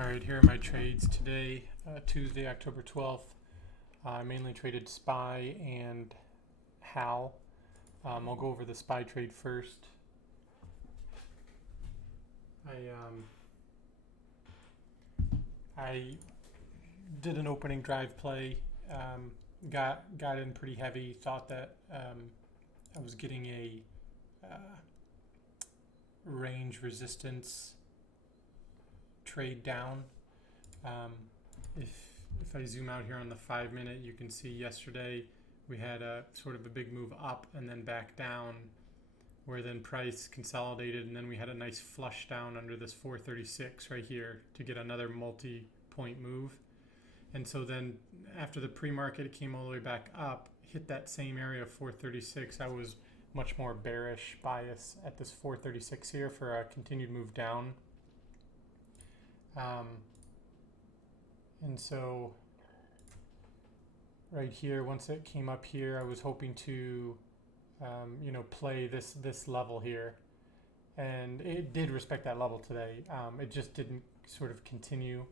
All right, here are my trades today, Tuesday, October 12th. I mainly traded SPY and HAL. I'll go over the SPY trade first. I did an opening drive play, got in pretty heavy, thought that I was getting a range resistance trade down. If I zoom out here on the 5-minute, you can see yesterday we had a sort of a big move up and then back down, where then price consolidated, and then we had a nice flush down under this 436 right here to get another multi-point move. And so then after the pre-market, it came all the way back up, hit that same area of 436. I was much more bearish bias at this 436 here for a continued move down. And so right here, once it came up here, I was hoping to play this level here, and it did respect that level today. It just didn't sort of continue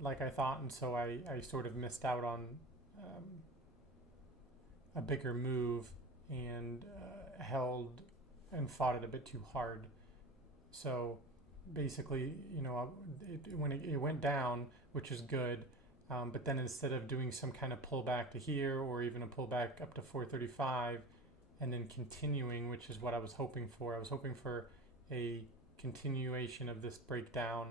like I thought, and so I sort of missed out on a bigger move and held and fought it a bit too hard. So basically, when it went down, which is good, but then instead of doing some kind of pullback to here or even a pullback up to 435 and then continuing, which is what I was hoping for. I was hoping for a continuation of this breakdown,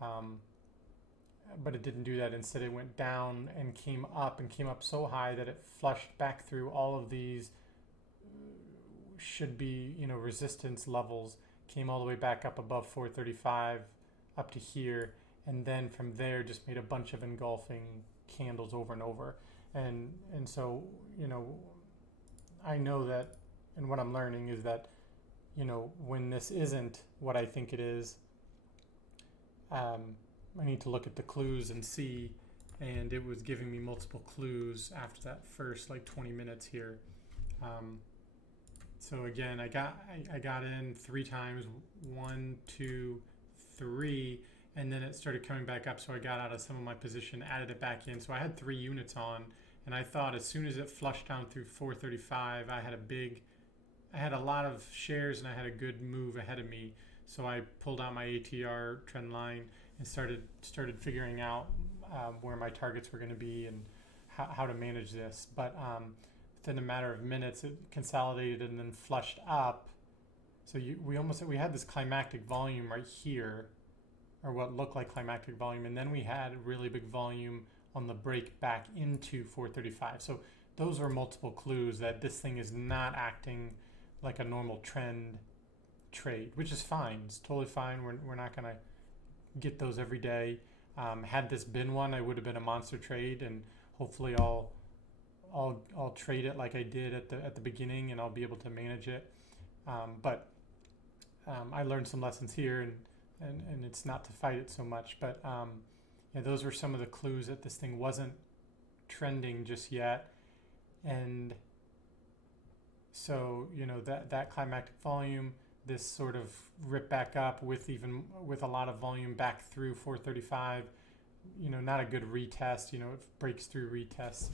but it didn't do that. Instead, it went down and came up so high that it flushed back through all of these should be resistance levels, came all the way back up above 435 up to here, and then from there just made a bunch of engulfing candles over and over. And so I know that, and what I'm learning is that when this isn't what I think it is, I need to look at the clues and see, and it was giving me multiple clues after that first 20 minutes here. So again, I got in 3 times, 1, 2, 3, and then it started coming back up. So I got out of some of my position, added it back in. So I had 3 units on, and I thought as soon as it flushed down through 435, I had a lot of shares and I had a good move ahead of me. So I pulled out my ATR trend line and started figuring out where my targets were going to be and how to manage this. But within a matter of minutes, it consolidated and then flushed up. So we had this climactic volume right here, or what looked like climactic volume, and then we had really big volume on the break back into 435. So those were multiple clues that this thing is not acting like a normal trend trade, which is fine. It's totally fine. We're not going to get those every day. Had this been one, I would have been a monster trade, and hopefully I'll trade it like I did at the beginning, and I'll be able to manage it. But I learned some lessons here, and it's not to fight it so much. But those were some of the clues that this thing wasn't trending just yet. And so that climactic volume, this sort of rip back up with a lot of volume back through 435, not a good retest. It breaks through retests.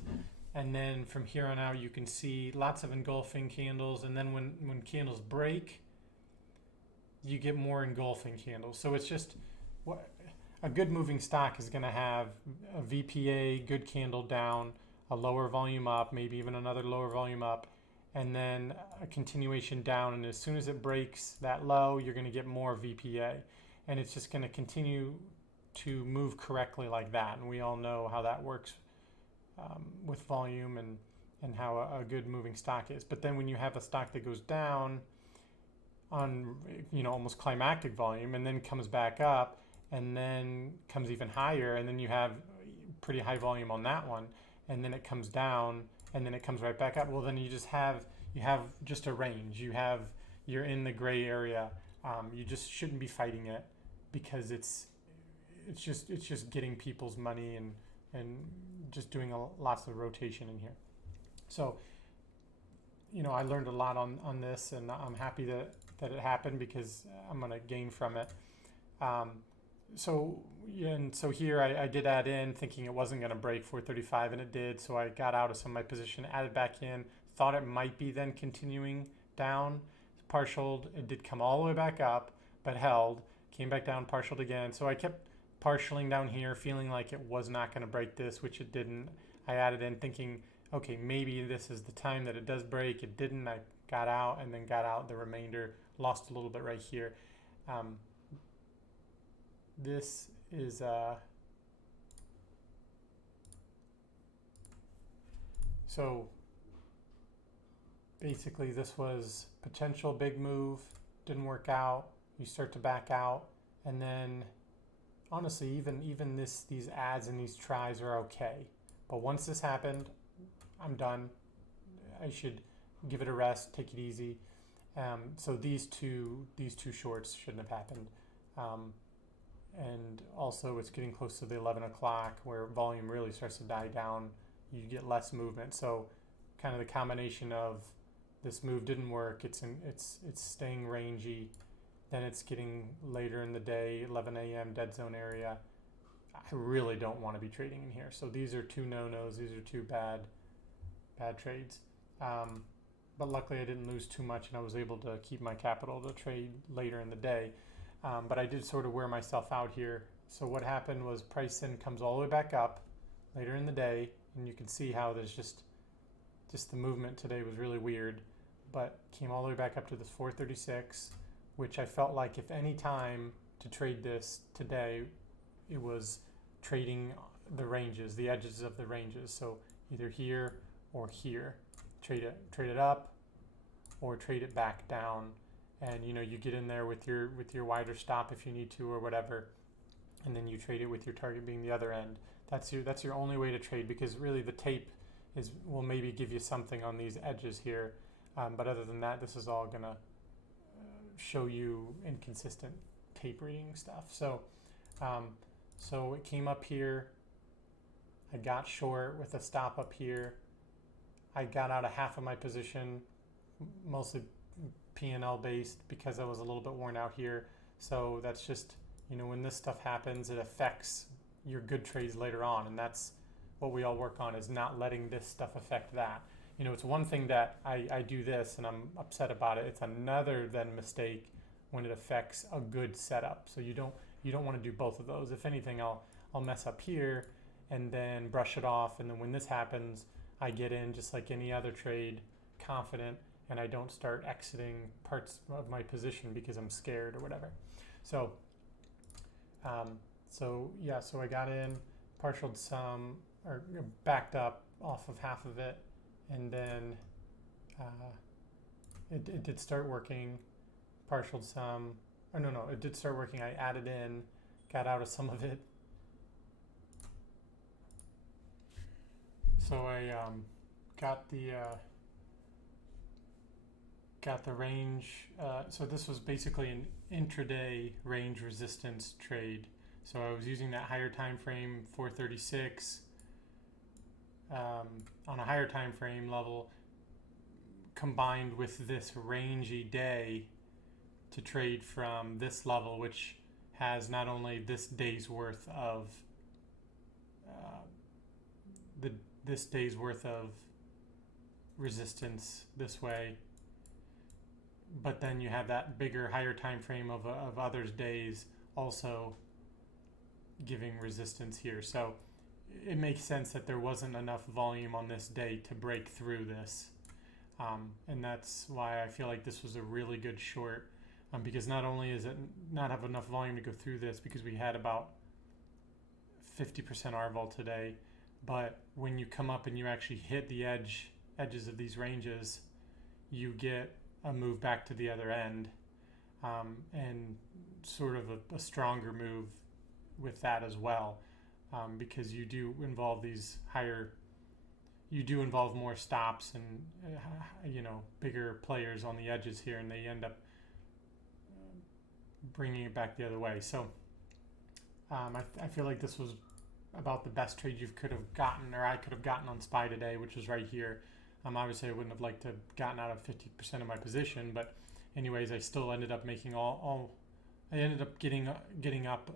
And then from here on out, you can see lots of engulfing candles. And then when candles break, you get more engulfing candles. So it's just a good moving stock is going to have a VPA, good candle down, a lower volume up, maybe even another lower volume up, and then a continuation down. And as soon as it breaks that low, you're going to get more VPA. And it's just going to continue to move correctly like that. And we all know how that works with volume and how a good moving stock is. But then when you have a stock that goes down on almost climactic volume and then comes back up and then comes even higher, and then you have pretty high volume on that one, and then it comes down and then it comes right back up, well, then you have just a range. You're in the gray area. You just shouldn't be fighting it, because it's just getting people's money and just doing lots of rotation in here. So I learned a lot on this, and I'm happy that it happened, because I'm going to gain from it. so yeah, and so here I did add in thinking it wasn't going to break 435 and it did. So I got out of some of my position, added back in, thought it might be then continuing down, partialed. It did come all the way back up, but held, came back down, partialed again. So I kept partialing down here, feeling like it was not going to break this, which it didn't. I added in thinking, okay, maybe this is the time that it does break. It didn't. I got out and then got out the remainder, lost a little bit right here. This is so basically this was potential big move, didn't work out. You start to back out, and then honestly, even these ads and these tries are okay. But once this happened, I'm done. I should give it a rest, take it easy. So these two shorts shouldn't have happened. And also it's getting close to the 11 o'clock where volume really starts to die down. You get less movement. So kind of the combination of this move didn't work. It's staying rangy. Then it's getting later in the day, 11 a.m. dead zone area. I really don't want to be trading in here. So these are two no-nos. These are two bad trades. But luckily I didn't lose too much and I was able to keep my capital to trade later in the day. But I did sort of wear myself out here. So what happened was price then comes all the way back up later in the day, and you can see how there's just the movement today was really weird, but came all the way back up to this 436, which I felt like if any time to trade this today, it was trading the ranges, the edges of the ranges. So either here or here, trade it up or trade it back down. And you get in there with your wider stop if you need to or whatever, and then you trade it with your target being the other end. That's your only way to trade, because really the tape will maybe give you something on these edges here, but other than that, this is all gonna show you inconsistent tape reading stuff. So so it came up here. I got short with a stop up here. I got out of half of my position, mostly P&L based, because I was a little bit worn out here. So that's just, when this stuff happens, it affects your good trades later on, and that's what we all work on, is not letting this stuff affect that. It's one thing that I do this and I'm upset about it. It's another then mistake when it affects a good setup. So you don't want to do both of those. If anything, I'll mess up here and then brush it off, and then when this happens, I get in just like any other trade, confident, and I don't start exiting parts of my position because I'm scared or whatever. So so I got in, partialed some, or backed up off of half of it, and then it did start working, partialed some, or no, it did start working. I added in, got out of some of it. So I got the range. So this was basically an intraday range resistance trade. So I was using that higher time frame, 436, on a higher time frame level, combined with this rangy day to trade from this level, which has not only this day's worth of this day's worth of resistance this way, but then you have that bigger, higher time frame of others' days also giving resistance here. So it makes sense that there wasn't enough volume on this day to break through this, and that's why I feel like this was a really good short, because not only is it not have enough volume to go through this, because we had about 50% RVOL today, but when you come up and you actually hit the edges of these ranges, you get a move back to the other end, and sort of a stronger move with that as well, because you do involve more stops and bigger players on the edges here, and they end up bringing it back the other way. So I feel like this was about the best trade you could have gotten, or I could have gotten on SPY today, which was right here. Obviously, I wouldn't have liked to have gotten out of 50% of my position, but anyways, I still ended up making all I ended up getting up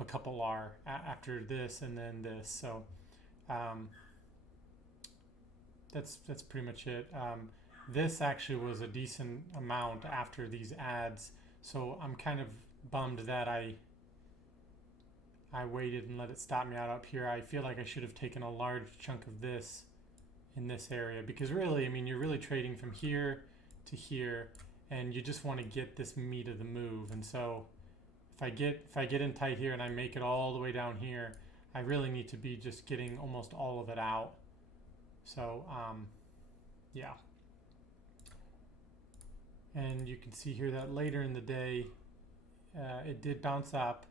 a couple R after this and then this. So um, that's pretty much it. This actually was a decent amount after these ads, so I'm kind of bummed that I waited and let it stop me out up here. I feel like I should have taken a large chunk of this in this area, because really, I mean, you're really trading from here to here, and you just want to get this meat of the move. And so if I get in tight here and I make it all the way down here, I really need to be just getting almost all of it out. So yeah. And you can see here that later in the day, it did bounce up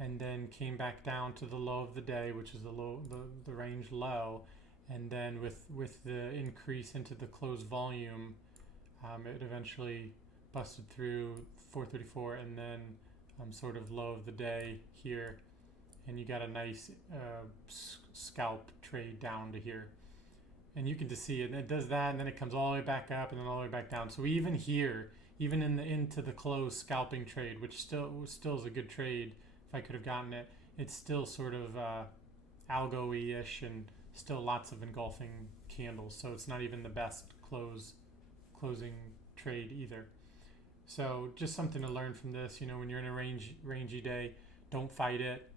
and then came back down to the low of the day, which is the range low. And then with the increase into the closed volume, it eventually busted through 434 and then sort of low of the day here. And you got a nice scalp trade down to here. And you can just see it, and it does that, and then it comes all the way back up and then all the way back down. So even here, even into the close scalping trade, which still is a good trade if I could have gotten it, it's still sort of algo-y-ish and still lots of engulfing candles. So it's not even the best closing trade either. So just something to learn from this. You know, when you're in a rangy day, don't fight it.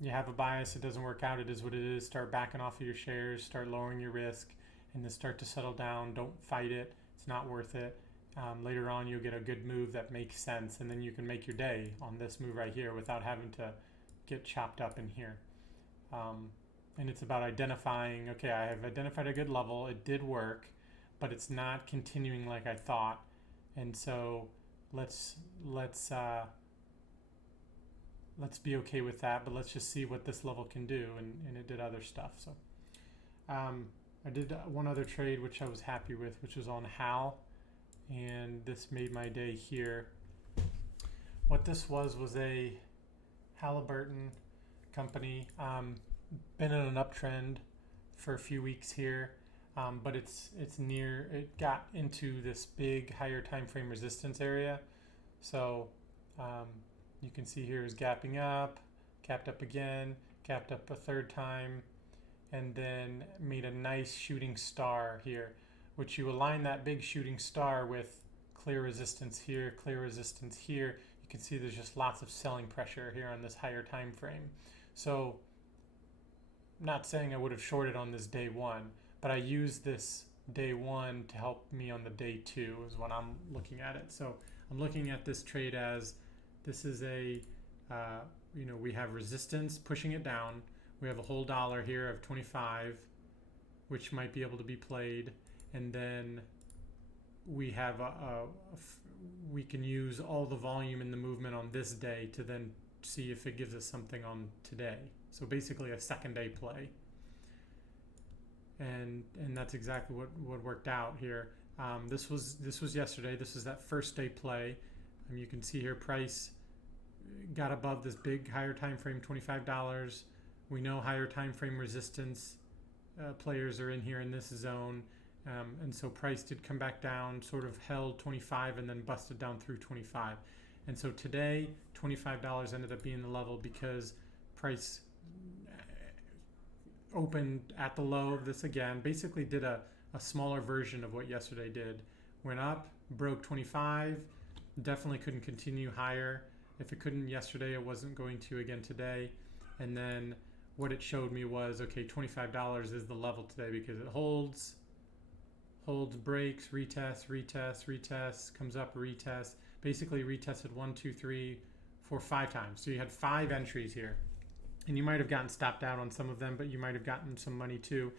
You have a bias, it doesn't work out, it is what it is. Start backing off of your shares, start lowering your risk, and then start to settle down. Don't fight it, it's not worth it. Later on, you'll get a good move that makes sense, and then you can make your day on this move right here without having to get chopped up in here. And it's about identifying, okay, I have identified a good level, it did work, but it's not continuing like I thought. And so let's be okay with that, but let's just see what this level can do. And it did other stuff. So I did one other trade which I was happy with, which was on HAL, and this made my day here. What this was a Halliburton company. Been in an uptrend for a few weeks here, but it got into this big higher time frame resistance area. So you can see here is gapping up, capped up again, capped up a third time, and then made a nice shooting star here, which you align that big shooting star with clear resistance here, clear resistance here. You can see there's just lots of selling pressure here on this higher time frame. So not saying I would have shorted on this day one, but I used this day one to help me on the day two is when I'm looking at it. So I'm looking at this trade as this is a, we have resistance pushing it down. We have a whole dollar here of 25, which might be able to be played. And then we have we can use all the volume in the movement on this day to then see if it gives us something on today. So basically a second day play. And that's exactly what worked out here. This was yesterday. This is that first day play. You can see here price got above this big higher time frame, $25. We know higher time frame resistance players are in here in this zone, and so price did come back down, sort of held 25 and then busted down through 25. And so today $25 ended up being the level because price opened at the low of this again, basically did a smaller version of what yesterday did. Went up, broke 25, definitely couldn't continue higher. If it couldn't yesterday, it wasn't going to again today. And then what it showed me was, okay, $25 is the level today because it holds, breaks, retests, comes up, retests, basically retested 1, 2, 3, 4, 5 times. So you had 5 entries here. And you might have gotten stopped out on some of them, but you might have gotten some money too,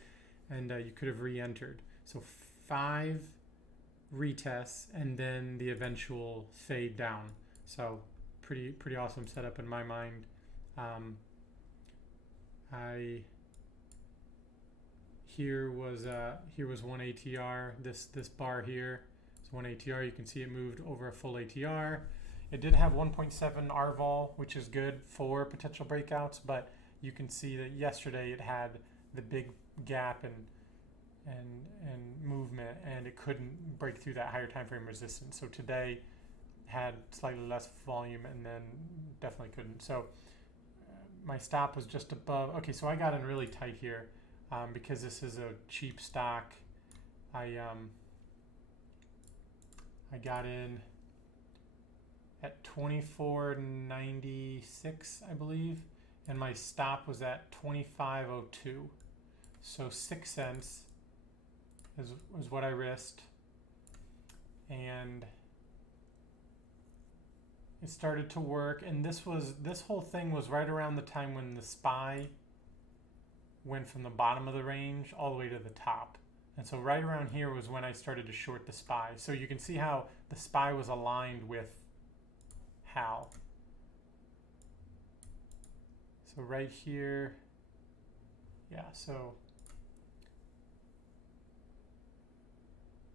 and you could have re-entered. So 5 retests, and then the eventual fade down. So pretty awesome setup in my mind. Here was one ATR. This bar here is one ATR. You can see it moved over a full ATR. It did have 1.7 RVol, which is good for potential breakouts, but you can see that yesterday it had the big gap and and movement, and it couldn't break through that higher time frame resistance. So today had slightly less volume and then definitely couldn't. So my stop was just above. Okay, so I got in really tight here because this is a cheap stock. I got in at 24.96, I believe, and my stop was at 25.02. So 6 cents was what I risked, and it started to work. And this whole thing was right around the time when the SPY went from the bottom of the range all the way to the top. And so right around here was when I started to short the SPY. So you can see how the SPY was aligned with HAL. So right here, yeah, so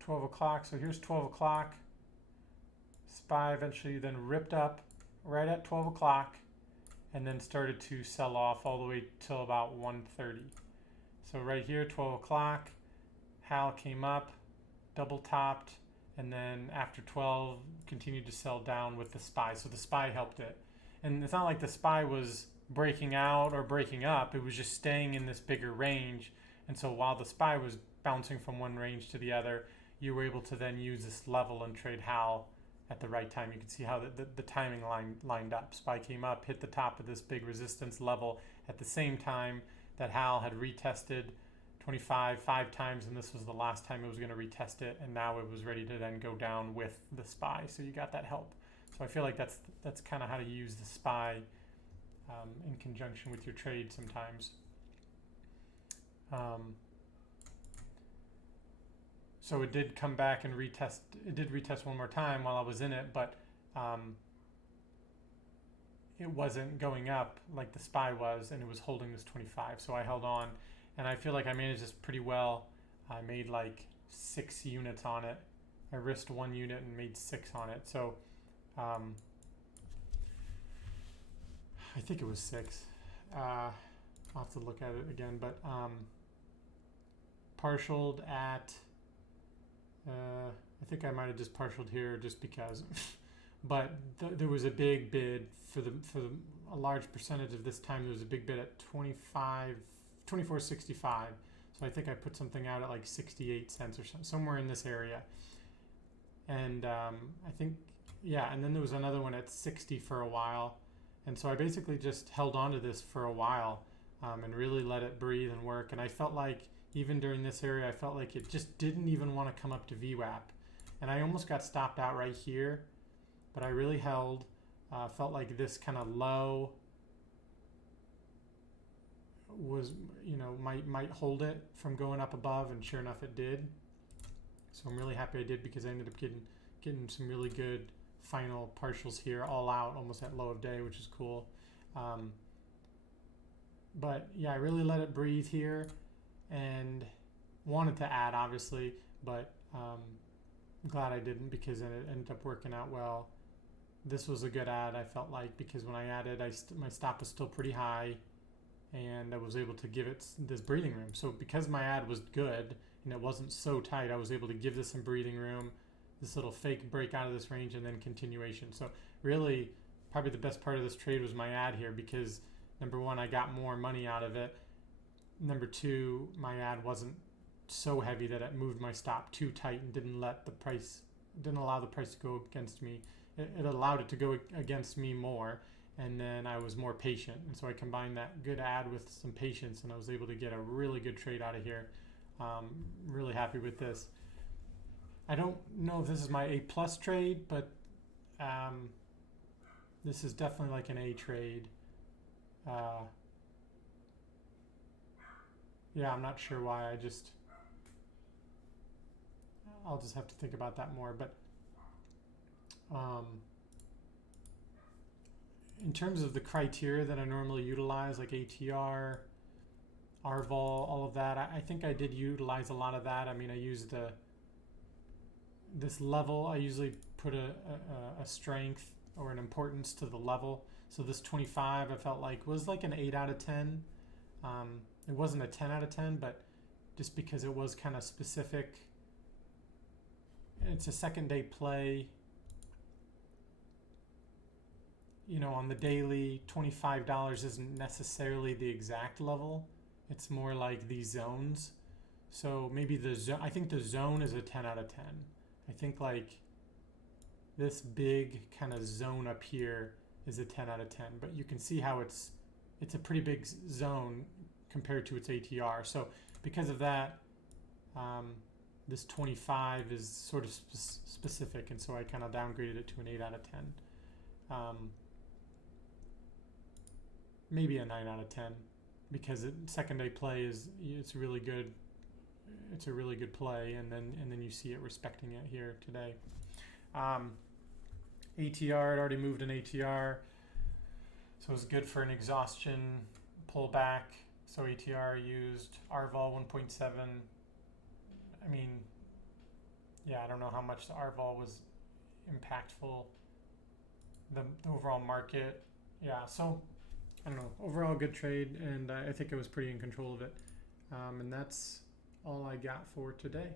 12 o'clock. So here's 12 o'clock. SPY eventually then ripped up right at 12 o'clock and then started to sell off all the way till about 1:30. So right here, 12 o'clock, HAL came up, double topped, and then after 12 continued to sell down with the SPY. So the SPY helped it. And it's not like the SPY was breaking out or breaking up, it was just staying in this bigger range. And so while the SPY was bouncing from one range to the other, you were able to then use this level and trade HAL at the right time. You can see how the timing lined up. SPY came up, hit the top of this big resistance level at the same time that HAL had retested 25 5 times, and this was the last time it was going to retest it, and now it was ready to then go down with the SPY. So you got that help. So I feel like that's kind of how to use the SPY in conjunction with your trade sometimes. So it did come back and retest. It did retest one more time while I was in it, but it wasn't going up like the SPY was, and it was holding this 25. So I held on, and I feel like I managed this pretty well. I made like 6 units on it. I risked 1 unit and made 6 on it. So I think it was 6. I'll have to look at it again, but partialed at. I think I might have just partialed here just because, but there was a big bid for a large percentage of this time. There was a big bid at 24.65. So I think I put something out at like 68 cents or somewhere in this area. And I think, yeah, and then there was another one at 60 for a while. And so I basically just held on to this for a while and really let it breathe and work. And I felt like even during this area, I felt like it just didn't even want to come up to VWAP. And I almost got stopped out right here, but I really held. Felt like this kind of low was, might hold it from going up above, and sure enough, it did. So I'm really happy I did, because I ended up getting some really good final partials here, all out, almost at low of day, which is cool. But yeah, I really let it breathe here. And wanted to add, obviously, but I'm glad I didn't, because it ended up working out well. This was a good add, I felt like, because when I added, my stop was still pretty high, and I was able to give it this breathing room. So because my add was good and it wasn't so tight, I was able to give this some breathing room, this little fake break out of this range, and then continuation. So really, probably the best part of this trade was my add here, because number one, I got more money out of it. Number two, my add wasn't so heavy that it moved my stop too tight and didn't allow the price to go against me. It allowed it to go against me more, and then I was more patient. And so I combined that good add with some patience, and I was able to get a really good trade out of here. Really happy with this. I don't know if this is my A+ trade, but this is definitely like an A trade. Yeah, I'm not sure why. I'll just have to think about that more. But in terms of the criteria that I normally utilize, like ATR, RVOL, all of that, I think I did utilize a lot of that. I mean, I used this level. I usually put a strength or an importance to the level. So this 25, I felt like was like an 8 out of 10. It wasn't a 10 out of 10, but just because it was kind of specific. It's a second day play. You know, on the daily, $25 isn't necessarily the exact level. It's more like these zones. So maybe the zone, I think the zone is a 10 out of 10. I think like this big kind of zone up here is a 10 out of 10, but you can see how it's a pretty big zone compared to its ATR. So because of that, this 25 is sort of specific, and so I kind of downgraded it to an 8 out of 10. Maybe a 9 out of 10, because second day play it's really good. It's a really good play, and then you see it respecting it here today. ATR, it already moved an ATR, so it was good for an exhaustion pullback. So ATR used RVOL 1.7. I mean, yeah, I don't know how much the RVOL was impactful. The overall market, yeah. So I don't know. Overall, good trade, and I think I was pretty in control of it. And that's all I got for today.